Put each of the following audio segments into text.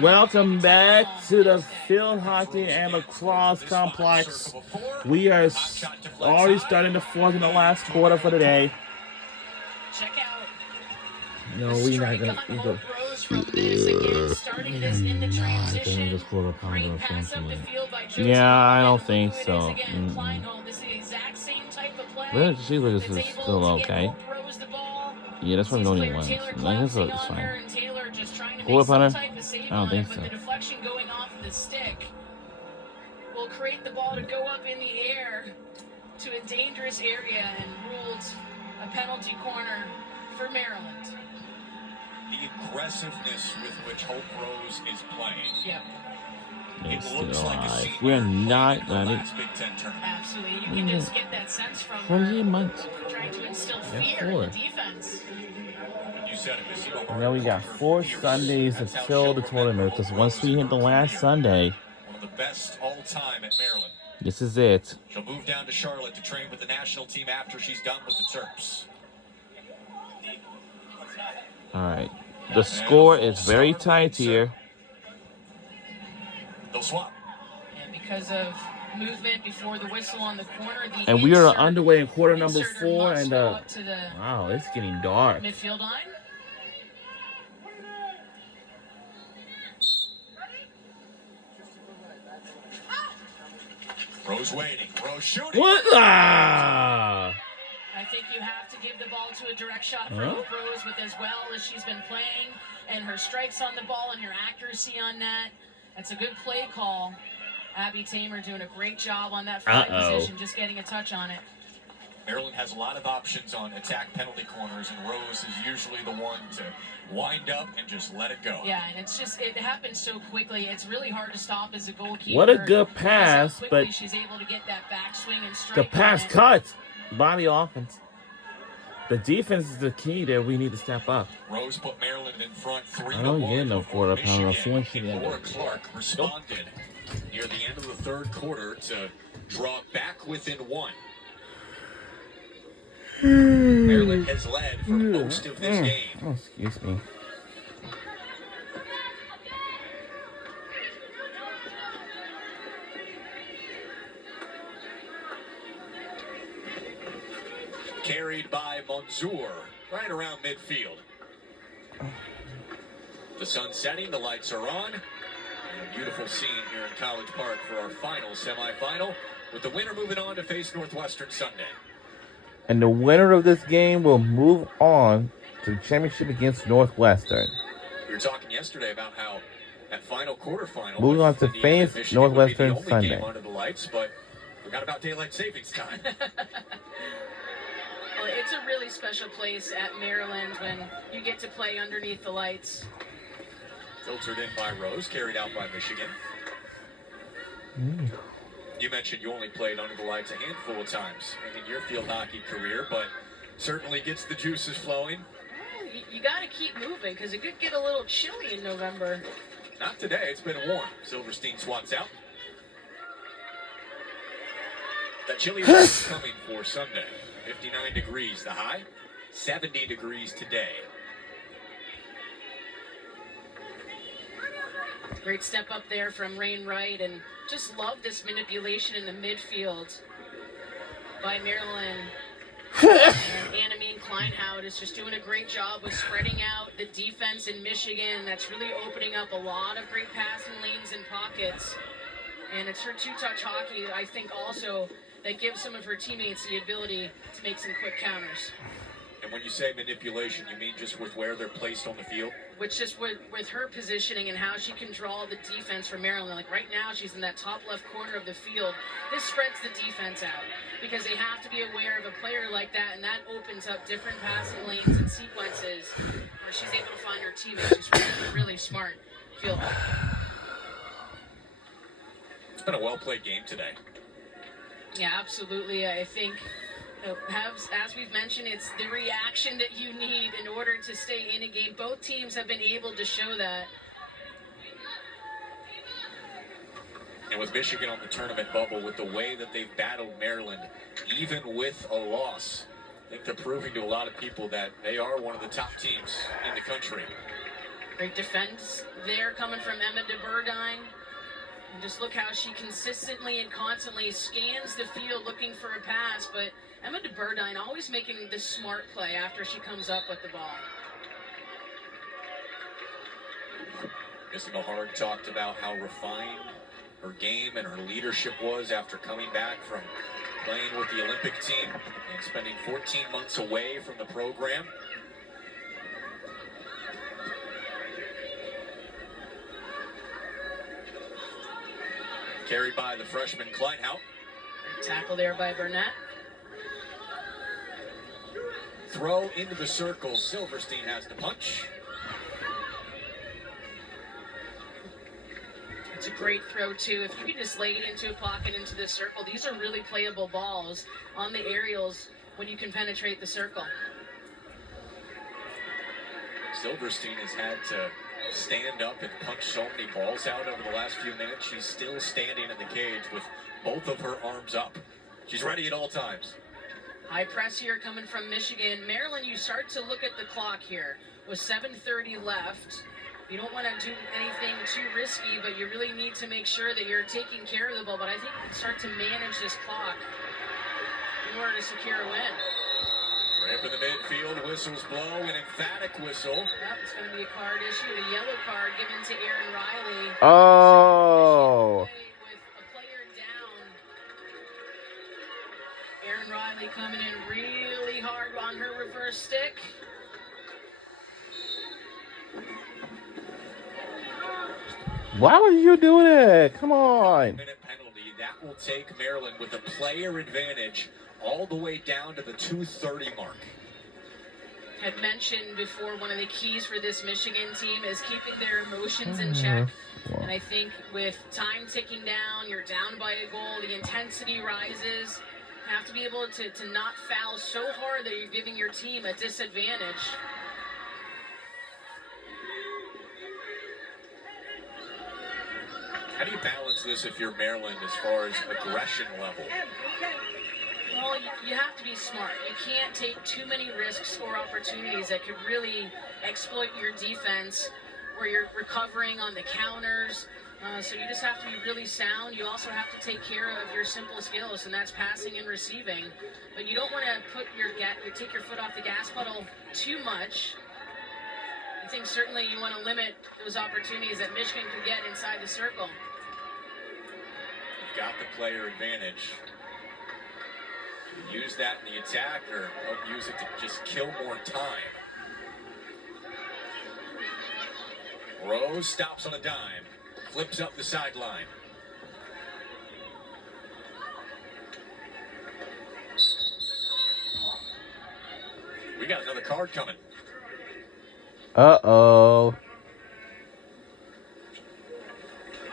Welcome back to the Field Hockey and Lacrosse Complex. We are already starting the fourth and the last quarter for today. Check out. No, we're not gonna. Yeah, I don't think so. But she looks still okay. Yeah, that's probably the only one. I guess it's fine. Pull up on her? I don't think so. The deflection going off the stick will create the ball to go up in the air to a dangerous area and ruled a penalty corner for Maryland. The aggressiveness with which Hope Rose is playing. Yeah. It looks like a scene we're not ready. Absolutely. You can just get that sense from trying to instill fear in the defense. You said it, and then we got 4 Sundays until the tournament, because once we hit the last Sunday, one of the best all time at Maryland. This is it. She'll move down to Charlotte to train with the national team after she's done with the Terps. All right. The score is very tight here. They'll swap. And because of movement before the whistle on the corner, and we are underway in quarter number 4, and wow, it's getting dark. Midfield line. Rose waiting. Rose shooting. What? Ah! I think you have to give the ball to a direct shot for Rose with as well as she's been playing, and her strikes on the ball and her accuracy on that. That's a good play call. Abby Tamer doing a great job on that fly position, just getting a touch on it. Maryland has a lot of options on attack penalty corners, and Rose is usually the one to wind up and just let it go. Yeah, and it happens so quickly. It's really hard to stop as a goalkeeper. What a good pass, but she's able to get that backswing and strike. The pass cut by the offense. The defense is the key that we need to step up. Rose put Maryland in front 3-1. I don't get no quarter-pounder. Laura Clark responded near the end of the third quarter to draw back within 1. Maryland has led for most of this game. Oh, excuse me. Carried by Manzour, right around midfield. The sun's setting, the lights are on. A beautiful scene here in College Park for our final semifinal, with the winner moving on to face Northwestern Sunday. And the winner of this game will move on to the championship against Northwestern. We were talking yesterday about how that final quarterfinal, moving on to face Northwestern Sunday. Game under the lights, but forgot about daylight savings time. Well, it's a really special place at Maryland when you get to play underneath the lights. Filtered in by Rose, carried out by Michigan. You mentioned you only played under the lights a handful of times in your field hockey career, but certainly gets the juices flowing. Well, you got to keep moving because it could get a little chilly in November. Not today. It's been warm. Silverstein swats out. That chilly weather is coming for Sunday. 59 degrees the high, 70 degrees today. Great step up there from Rain Wright, and just love this manipulation in the midfield by Maryland. And Anamine Kleinhout is just doing a great job with spreading out the defense in Michigan. That's really opening up a lot of great passing lanes and pockets. And it's her two-touch hockey, I think, also that gives some of her teammates the ability to make some quick counters. And when you say manipulation, you mean just with where they're placed on the field? Which just with her positioning and how she can draw the defense for Maryland. Like right now, she's in that top left corner of the field. This spreads the defense out because they have to be aware of a player like that, and that opens up different passing lanes and sequences where she's able to find her teammates. She's really, really smart field. It's been a well-played game today. Yeah, absolutely. I think, as we've mentioned, it's the reaction that you need in order to stay in a game. Both teams have been able to show that. And with Michigan on the tournament bubble, with the way that they've battled Maryland, even with a loss, I think they're proving to a lot of people that they are one of the top teams in the country. Great defense there coming from Emma DeBurdine. And just look how she consistently and constantly scans the field looking for a pass, but Emma DeBurdine always making the smart play after she comes up with the ball. Jessica Hard talked about how refined her game and her leadership was after coming back from playing with the Olympic team and spending 14 months away from the program. Carried by the freshman Kleinhout. Great tackle there by Burnett. Throw into the circle. Silverstein has to punch. It's a great throw, too. If you can just lay it into a pocket, into the circle, these are really playable balls on the aerials when you can penetrate the circle. Silverstein has had to stand up and punch so many balls out over the last few minutes. She's still standing in the cage with both of her arms up. She's ready at all times. High press here coming from Michigan. Maryland, you start to look at the clock here. With 7:30 left, you don't want to do anything too risky, but you really need to make sure that you're taking care of the ball. But I think you can start to manage this clock in order to secure a win. Ramp in the midfield, whistles blow, an emphatic whistle. Yep, it's going to be a card issued, a yellow card given to Erin Riley. Oh. With a player down. Erin Riley coming in really hard on her reverse stick. Why would you do that? Come on. Minute penalty. That will take Maryland with a player advantage all the way down to the 2:30 mark. Had mentioned before, one of the keys for this Michigan team is keeping their emotions in check. And I think with time ticking down, you're down by a goal, the intensity rises. You have to be able to not foul so hard that you're giving your team a disadvantage. How do you balance this if you're Maryland as far as aggression level? Well, you have to be smart. You can't take too many risks or opportunities that could really exploit your defense, where you're recovering on the counters. So you just have to be really sound. You also have to take care of your simple skills, and that's passing and receiving. But you don't want to take your foot off the gas pedal too much. I think certainly you want to limit those opportunities that Michigan could get inside the circle. You've got the player advantage. Use that in the attack, or use it to just kill more time. Rose stops on a dime, flips up the sideline. We got another card coming. Uh-oh.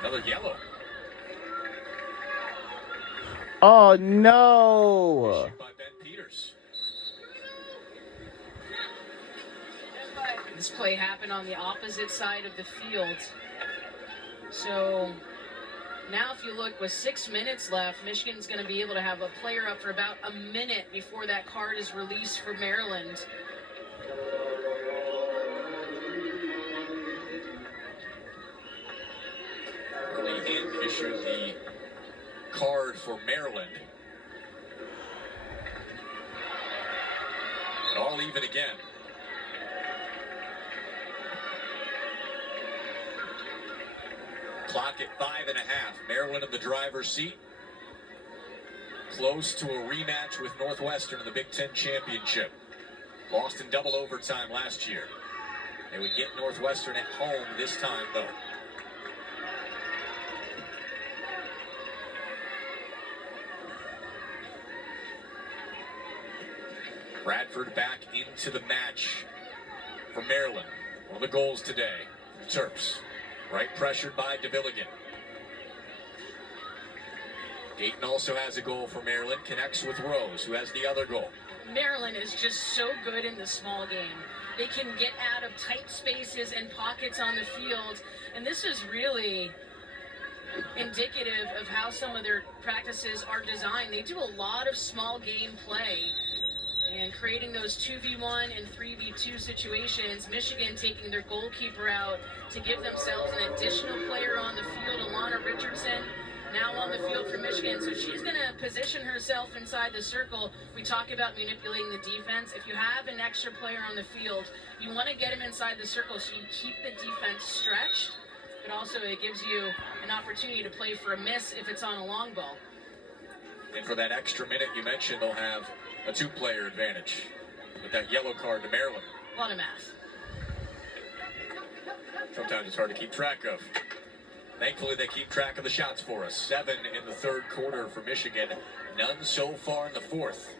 Another yellow. Oh, no. Issued by Ben Peters. This play happened on the opposite side of the field. So now if you look, with 6 minutes left, Michigan's going to be able to have a player up for about a minute before that card is released for Maryland. Early in issued the card for Maryland. And all even again. Clock at 5.5. Maryland in the driver's seat. Close to a rematch with Northwestern in the Big Ten Championship. Lost in double overtime last year. They would get Northwestern at home this time, though. Bradford back into the match for Maryland. One of the goals today, the Terps. Right pressured by DeVilligan. Dayton also has a goal for Maryland, connects with Rose, who has the other goal. Maryland is just so good in the small game. They can get out of tight spaces and pockets on the field, and this is really indicative of how some of their practices are designed. They do a lot of small game play, and creating those 2v1 and 3v2 situations. Michigan taking their goalkeeper out to give themselves an additional player on the field, Alana Richardson, now on the field for Michigan. So she's going to position herself inside the circle. We talk about manipulating the defense. If you have an extra player on the field, you want to get him inside the circle so you keep the defense stretched, but also it gives you an opportunity to play for a miss if it's on a long ball. And for that extra minute you mentioned, they'll have a 2-player advantage with that yellow card to Maryland. A lot of math. Sometimes it's hard to keep track of. Thankfully, they keep track of the shots for us. 7 in the third quarter for Michigan. None so far in the fourth.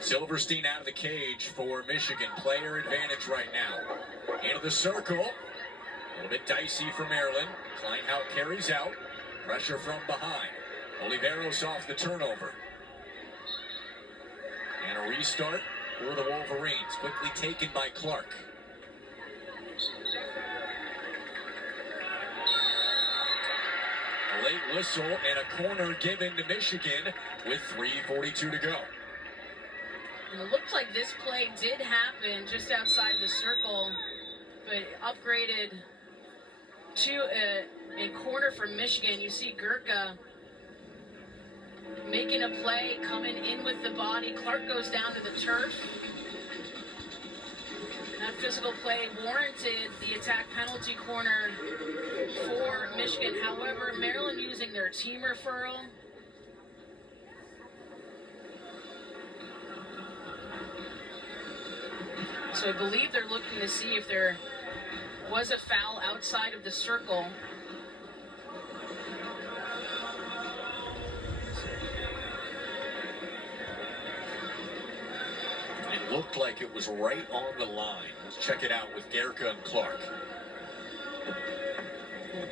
Silverstein out of the cage for Michigan. Player advantage right now. Into the circle. A little bit dicey for Maryland. Kleinhout carries out. Pressure from behind. Oliveros off the turnover. And a restart for the Wolverines. Quickly taken by Clark. A late whistle and a corner given to Michigan with 3:42 to go. And it looked like this play did happen just outside the circle, but upgraded to a corner for Michigan. You see Gurka making a play, coming in with the body. Clark goes down to the turf. That physical play warranted the attack penalty corner for Michigan. However, Maryland using their team referral. So I believe they're looking to see if there was a foul outside of the circle. It looked like it was right on the line. Let's check it out with Gerka and Clark.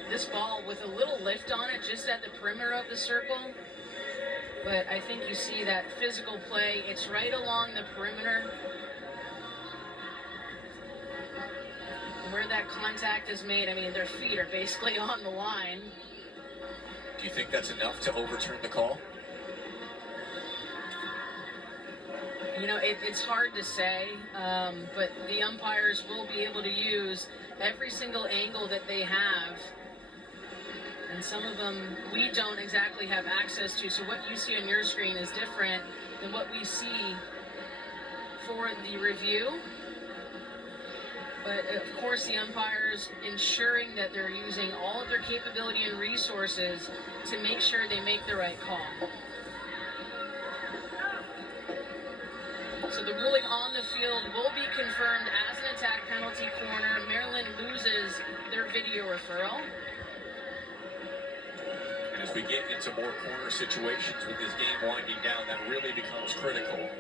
This ball with a little lift on it just at the perimeter of the circle. But I think you see that physical play. It's right along the perimeter. Where that contact is made, I mean, their feet are basically on the line. Do you think that's enough to overturn the call? You know, it's hard to say, but the umpires will be able to use every single angle that they have. And some of them we don't exactly have access to. So what you see on your screen is different than what we see for the review. But of course, the umpires ensuring that they're using all of their capability and resources to make sure they make the right call. So the ruling on the field will be confirmed as an attack penalty corner. Maryland loses their video referral. And as we get into more corner situations with this game winding down, that really becomes critical.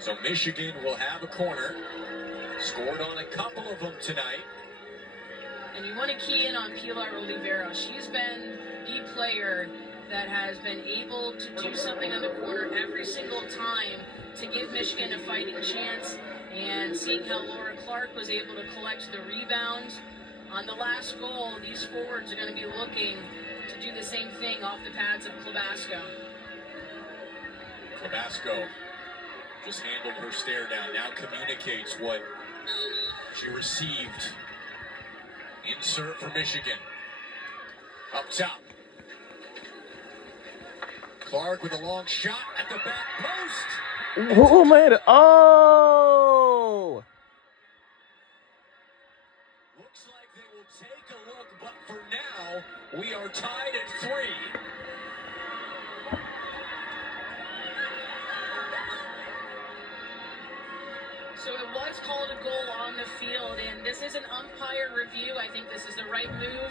So Michigan will have a corner. Scored on a couple of them tonight. And you want to key in on Pilar Olivero. She's been the player that has been able to do something on the corner every single time to give Michigan a fighting chance. And seeing how Laura Clark was able to collect the rebound on the last goal, these forwards are going to be looking to do the same thing off the pads of Klobasco. Klobasco just handled her stare down. Now communicates what she received. Insert for Michigan. Up top. Clark with a long shot at the back post. Who made it? Oh! Looks like they will take a look, but for now, we are tied at 3. So it was called a goal on the field, and this is an umpire review. I think this is the right move,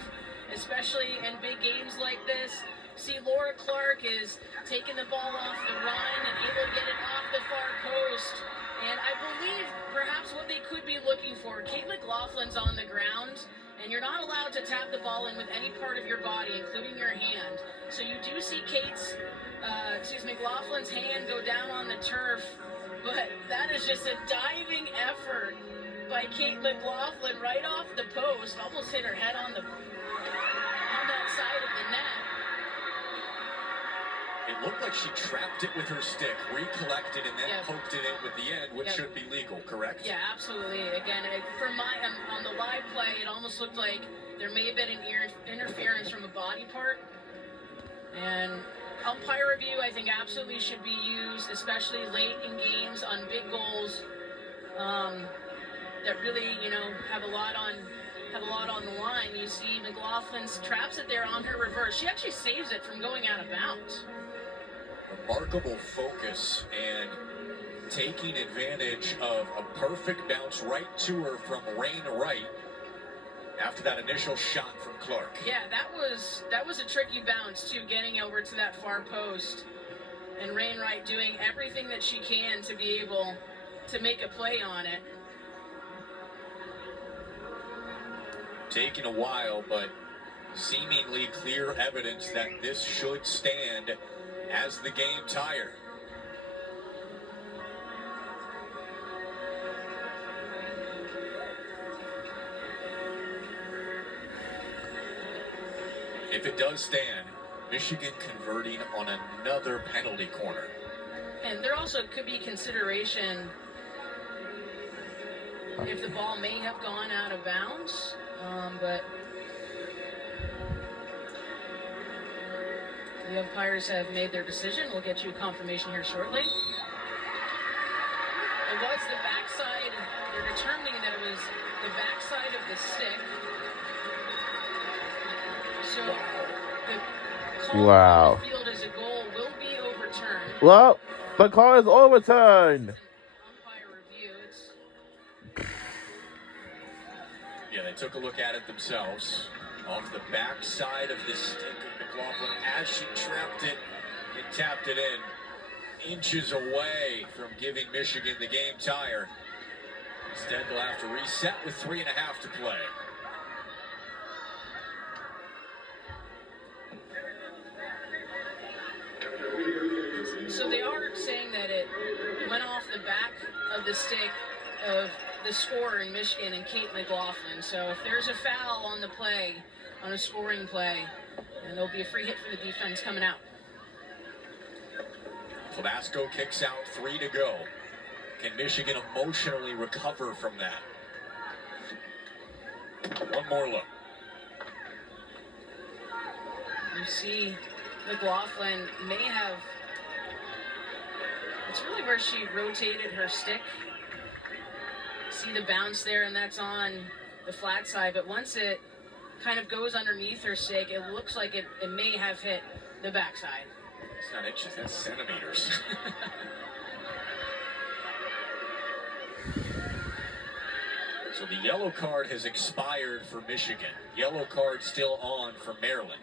especially in big games like this. See, Laura Clark is taking the ball off the run and able to get it off the far post. And I believe perhaps what they could be looking for, Kate McLaughlin's on the ground, and you're not allowed to tap the ball in with any part of your body, including your hand. So you do see McLaughlin's hand go down on the turf. But that is just a diving effort by Kate McLaughlin right off the post. Almost hit her head on that side of the net. It looked like she trapped it with her stick, recollected, and then Yep. poked it in with the end, which Yep. should be legal, correct? Yeah, absolutely. Again, from on the live play, it almost looked like there may have been an interference from a body part. And umpire review, I think, absolutely should be used, especially late in games on big goals that really, have a lot on the line. You see McLaughlin traps it there on her reverse. She actually saves it from going out of bounds. Remarkable focus and taking advantage of a perfect bounce right to her from Rain Wright after that initial shot from Clark. Yeah, that was a tricky bounce too, getting over to that far post, and Rain Wright doing everything that she can to be able to make a play on it. Taking a while, but seemingly clear evidence that this should stand as the game tire. If it does stand, Michigan converting on another penalty corner. And there also could be consideration if the ball may have gone out of bounds, but the umpires have made their decision. We'll get you a confirmation here shortly. It was the backside. They're determining that it was the backside of the stick. So the call Wow. on the field as a goal will be overturned. Well, the call is overturned. Umpire review. Yeah, they took a look at it themselves. Off the backside of the stick of McLaughlin as she trapped it and tapped it in. Inches away from giving Michigan the game tire. Instead, they'll have to reset with 3.5 to play. So they are saying that it went off the back of the stick of the scorer in Michigan and Kate McLaughlin. So if there's a foul on the play, on a scoring play, and there'll be a free hit for the defense coming out. Tabasco kicks out, 3 to go. Can Michigan emotionally recover from that? One more look. You see McLaughlin may have, it's really where she rotated her stick. See the bounce there, and that's on the flat side, but once it kind of goes underneath her stick, it looks like it may have hit the backside. It's not inches, that's centimeters. So the yellow card has expired for Michigan. Yellow card still on for Maryland.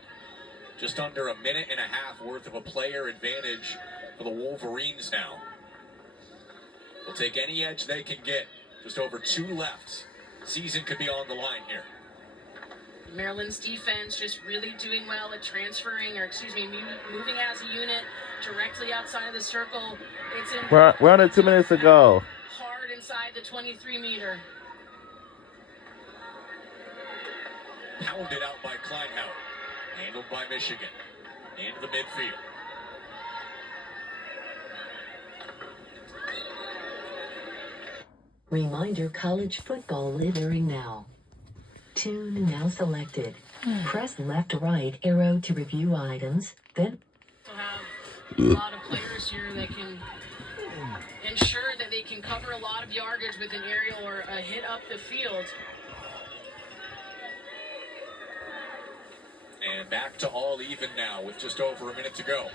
Just under a minute and a half worth of a player advantage for the Wolverines now. They'll take any edge they can get. Just over 2 left. Season could be on the line here. Maryland's defense just really doing well at moving as a unit directly outside of the circle. It's in We're under 2 minutes to go. hard inside the 23-meter. Pounded out by Kleinhout. Handled by Michigan. Into the midfield. Reminder: college football littering now. Tune now selected. Press left or right arrow to review items, then We'll have a lot of players here that can ensure that they can cover a lot of yardage with an aerial or a hit up the field. And back to all even now with just over a minute to go.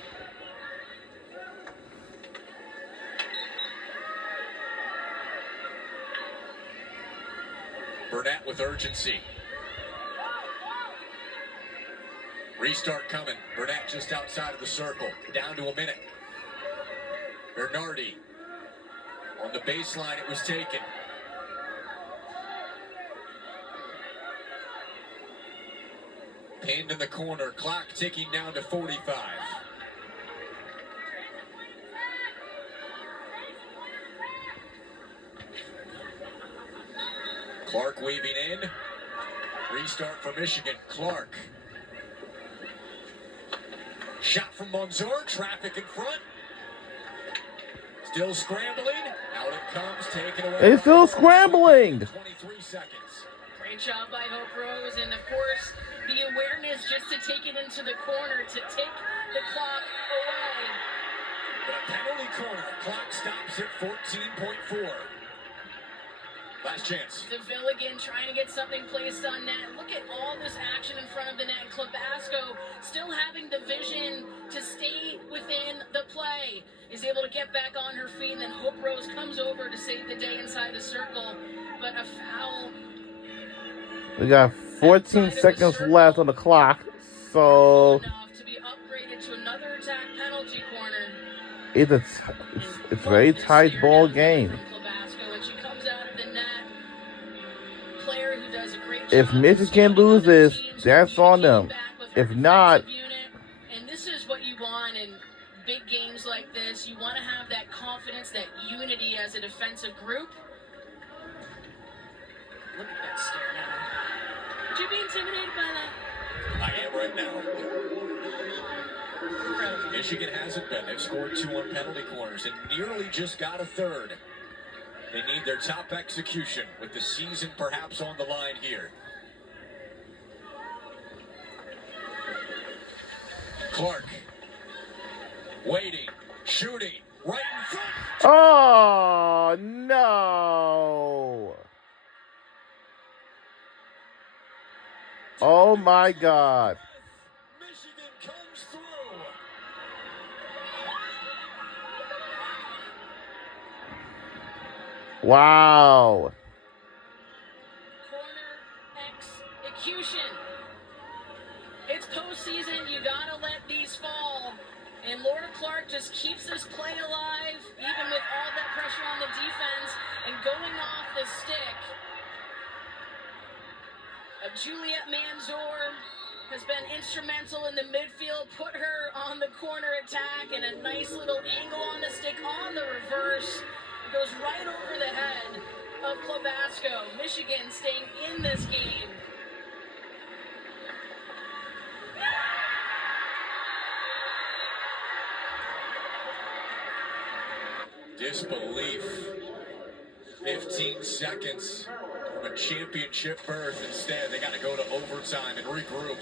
Burnett with urgency. Restart coming. Burnett just outside of the circle. Down to a minute. Bernardi. On the baseline, it was taken. Pinned in the corner. Clock ticking down to 45. Clark weaving in. Restart for Michigan. Clark. Shot from Monzor. Traffic in front. Still scrambling. Out it comes. Taken away. It's still scrambling. 23 seconds. Great job by Hope Rose, and of course, the awareness just to take it into the corner, to take the clock away. But a penalty corner. Clock stops at 14.4. Last chance. DeVille again trying to get something placed on net. Look at all this action in front of the net. Klobasco still having the vision to stay within the play. Is able to get back on her feet, and then Hope Rose comes over to save the day inside the circle. But a foul. We got 14 seconds left on the clock, so Enough to be upgraded to another attack penalty corner. it's a very tight ball game. Klobasco, and she comes out of the net. Player who does a great If job Michigan standing on the loses, teams, that's on them. communicating back with her If not, defensive unit. And this is what you want in big games like this. You want to have that confidence, that unity as a defensive group. Look at that stare now. Would you be intimidated by that? I am right now. Incredible. Michigan hasn't been. They've scored 2 on penalty corners and nearly just got a third. They need their top execution with the season perhaps on the line here. Clark. Waiting. Shooting. Right in front. oh no! Oh my God! Michigan comes through. Wow! Corner execution. It's postseason. You gotta let these fall. And Laura Clark just keeps this play alive, even with all that pressure on the defense and going off the stick. Juliet Manzor has been instrumental in the midfield, put her on the corner attack, and a nice little angle on the stick on the reverse. It goes right over the head of Klobasco. Michigan staying in this game. Disbelief. 15 seconds from a championship berth. Instead, they got to go to overtime and regroup.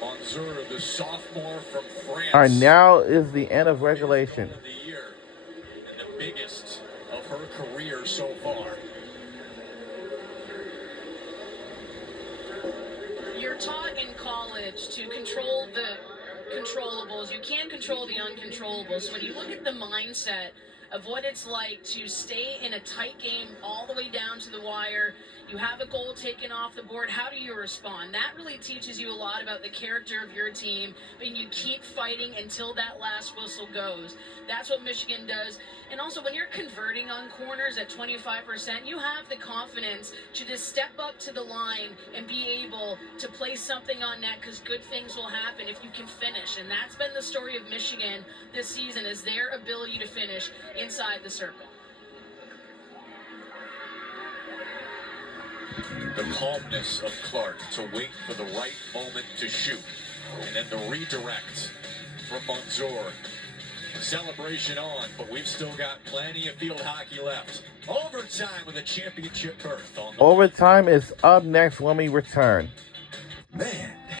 Monzur, the sophomore from France. All right, now is the end of regulation. Of the year and the biggest of her career so far. You're taught in college to control the controllables. You can't control the uncontrollables. So when you look at the mindset of what it's like to stay in a tight game all the way down to the wire, you have a goal taken off the board, how do you respond? That really teaches you a lot about the character of your team, and you keep fighting until that last whistle goes. That's what Michigan does. And also, when you're converting on corners at 25%, you have the confidence to just step up to the line and be able to place something on net, because good things will happen if you can finish. And that's been the story of Michigan this season, is their ability to finish inside the circle. The calmness of Clark to wait for the right moment to shoot. And then the redirect from Monzor. Celebration on, but we've still got plenty of field hockey left. Overtime with a championship berth on the Overtime is up next when we return. Man,